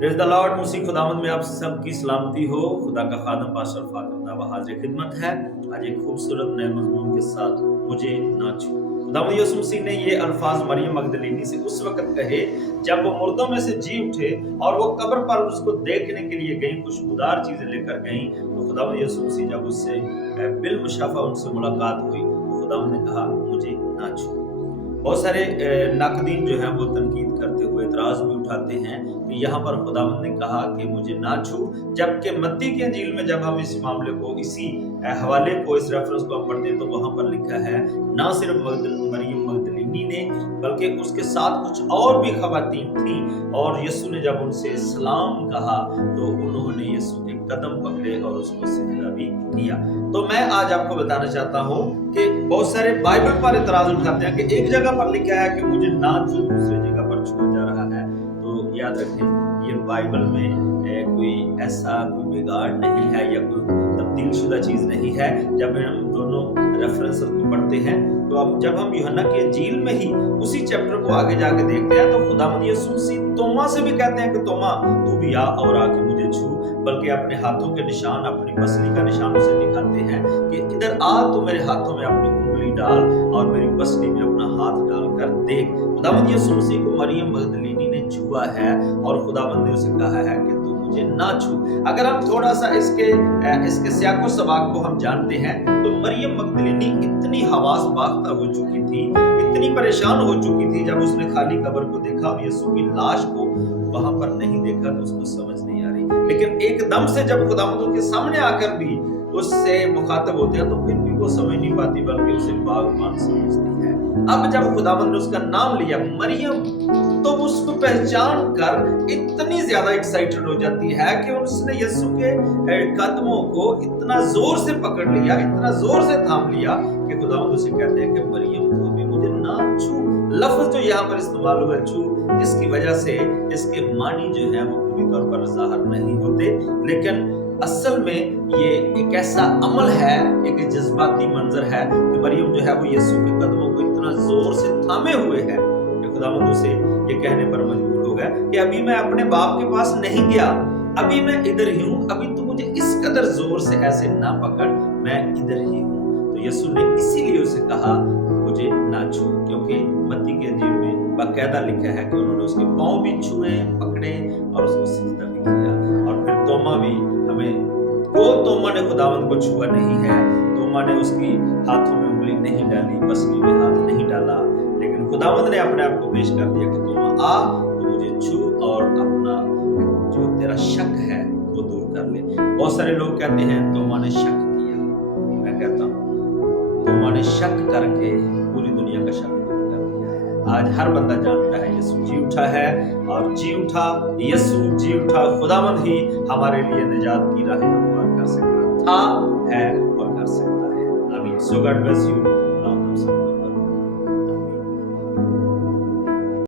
Praise the Lord. मसीह खुदावंद में आप सबकी सलामती हो। खुदा का खादम पास्टर फातिम दावा हाजिर खिदमत है आज एक खूबसूरत नए मज़मून के साथ, मुझे ना छू। खुदावंद यीशु मसीह ने ये अल्फाज मरियम मगदलीनी से उस वक्त कहे जब वो मुर्दों में से जी उठे और वो कब्र पर उसको देखने के लिए गई, खुशबूदार चीजें लेकर गई। तो खुदावंद यीशु मसीह जब उससे बिलमुशाफा उनसे मुलाकात हुई तो खुदावंद ने कहा मुझे ना छू। बहुत सारे नाकदीन जो हैं वो तनकीद करते हुए एतराज भी उठाते हैं कि यहाँ पर खुदावंद ने कहा कि मुझे ना छू, जबकि मत्ती की इंजील में जब हम इस मामले को, इसी हवाले को, इस रेफरेंस को हम पढ़ते हैं तो वहाँ पर लिखा है ना सिर्फ मरियम मगदलीनी ने बल्कि उसके साथ कुछ और भी खवातीन थी, और यीशु ने जब उनसे सलाम कहा तो उन्होंने यीशु के कदम पकड़े और उसको सिजदा भी किया। तो मैं आज आपको बताना चाहता हूँ कि बहुत सारे बाइबल पर इतराज उठाते हैं कि एक जगह पर लिखा है कि मुझे ना छू, दूसरी जगह पर छुआ जा रहा है। तो याद रखें, ये बाइबल में कोई ऐसा कोई बिगाड़ नहीं है या कोई तब्दील शुदा चीज नहीं है। जब हम दोनों रेफरेंस को पढ़ते हैं तो अब जब हम यूहन्ना के इंजील में ही उसी चैप्टर को आगे जाके देखते हैं तो खुदावंद यीशु मसीह तोमा से भी कहते हैं कि तोमा तू भी आ और आके मुझे छू, बल्कि अपने हाथों के निशान, अपनी पसली का निशान उसे दिखाते हैं कि इधर आ, तो मेरे हाथों में अपनी उंगली डाल और मेरी पसली में अपना हाथ डालकर देख। खुदावंद यीशु मसीह को मरियम मगदलीनी ने छुआ है और खुदावंद ने उसे कहा है कि तू मुझे ना छू। अगर हम थोड़ा सा इसके सियाको सबाक को हम जानते हैं तो मरियम मगदलीनी इतनी हवास बाख्ता हो चुकी थी, इतनी परेशान हो चुकी थी, जब उसने खाली कब्र को देखा और यीशु की लाश को वहां पर नहीं देखा तो उसको समझ नहीं आ रही। लेकिन एकदम से जब खुदावंद के सामने आकर भी उससे मुखातब होते हैं तो फिर भी वो समझ नहीं पाती, बल्कि उसे बागबान समझती है। अब जब खुदावंद ने उसका नाम लिया मरियम, तो उसको पहचान कर इतनी ज्यादा एक्साइटेड हो जाती है कि उसने यीशु के कदमों को इतना जोर से पकड़ लिया, इतना जोर से थाम लिया कि खुदावंद उसे कहते हैं कि मरियम तू भी मुझे ना छू। लफ्ज जो यहाँ पर इस्तेमाल हुआ छू, जिसकी वजह से इसके मानी जो है वो पूरी तौर पर ज़ाहिर नहीं होते, लेकिन असल में ये एक ऐसा अमल है, एक जज्बाती मंजर है कि मरियम जो है वो यीशु के कदमों को इतना जोर से थामे हुए है कि खुदावंद उसे ये कहने पर मजबूर हो गया कि अभी मैं अपने बाप के पास नहीं गया, अभी मैं इधर ही हूँ, अभी तू मुझे इस कदर जोर से ऐसे ना पकड़, मैं इधर ही हूँ। तो यीशु ने इसीलिए उसे कहा मुझे ना छू, क्योंकि मत्ती के इंजील में बाकायदा लिखा है कि उन्होंने उसके पांव भी छुए, पकड़े और उसको सिजदा भी किया। और फिर तोमा भी, तोमा ने खुदावंद को छुआ नहीं है, तोमा ने उसकी हाथों में उंगली नहीं डाली, पसली में हाथ नहीं डाला, लेकिन खुदावंद ने अपने आप को पेश कर दिया कि तोमा आ, तो मुझे छू और अपना जो तेरा शक है वो दूर कर ले। बहुत सारे लोग कहते हैं तोमा ने शक किया, मैं कहता हूँ तोमा ने शक करके पूरी दुनिया का शक दूर कर दिया है। आज हर बंदा जानता है यीशु जी उठा है, और जी उठा, यीशु जी उठा, खुदावंद ही हमारे लिए निजात की राह हमवार कर सकता था, है और कर सकता है। आमीन। सो गॉड ब्लेस यू।